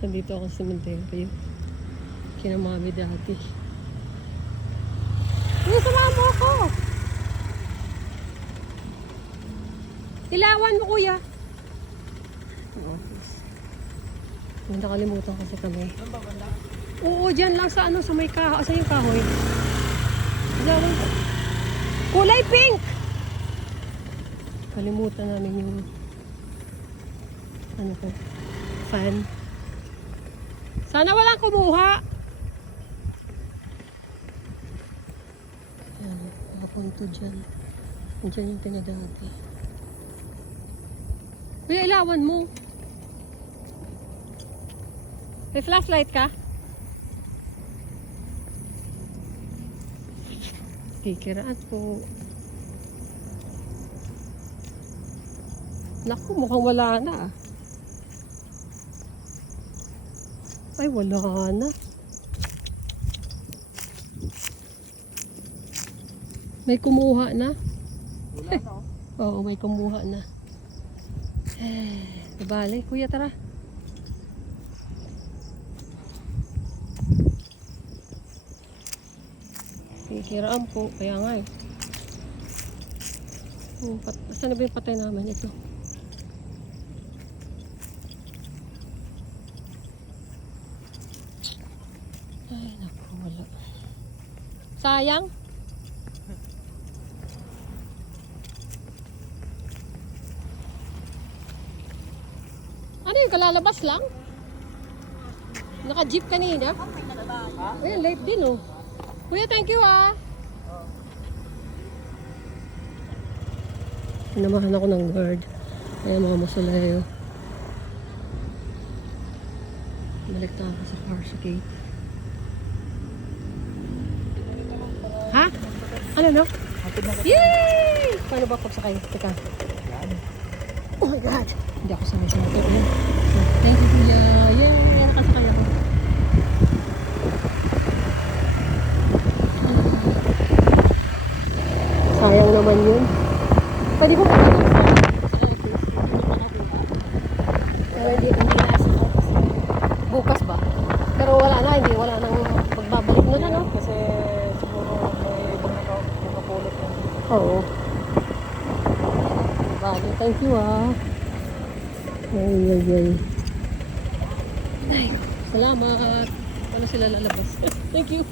Nandito ako sa cemetery. Kina mami dati. Sumama mo ako! Ilawan mo, kuya! Hindi nakalimutan kasi kami. Oo, dyan lang sa ano, sa may kahoy. Saan yung kahoy? Ilawan ko. Kulay pink! Kalimutan namin yung ano ko, fan. Sana walang kumuha. Ayan, nakapunto dyan. Diyan yung pinadati. Kuya, ilawan mo. May flashlight ka? Kikiraan po. Naku, mukhang wala na. Ay, wala na. May kumuha na. Wala na oh. Oo, may kumuha na. Bale, kuya, tara. Kikiraan po, kaya nga eh. Saan na ba yung patay namin? Ito. Ay, naku, wala. Sayang. Ano yung kalalabas lang? Naka-jeep kanina? Ayan, late din oh. Kuya, thank you ah. Pinamahan ako ng guard. Ayan mga masulayo. Balik na ako sa Parsa Gate. Ha? Ano no? Yay! Paano ba pagsakay? Teka. Oh my God! Hindi ako sanay sa motor. Thank you, kuya. Yay! Nakasakay ako. Sayang naman yun. Pwede mo pa pero hindi nasa bukas ba? Pero wala na, hindi. Wala nang pagbabalik na no? Kasi siguro may ibang nakapulot yan. Oo. Bali, thank you ah. Ay. Ay, salamat. Paano sila lalabas? Thank you.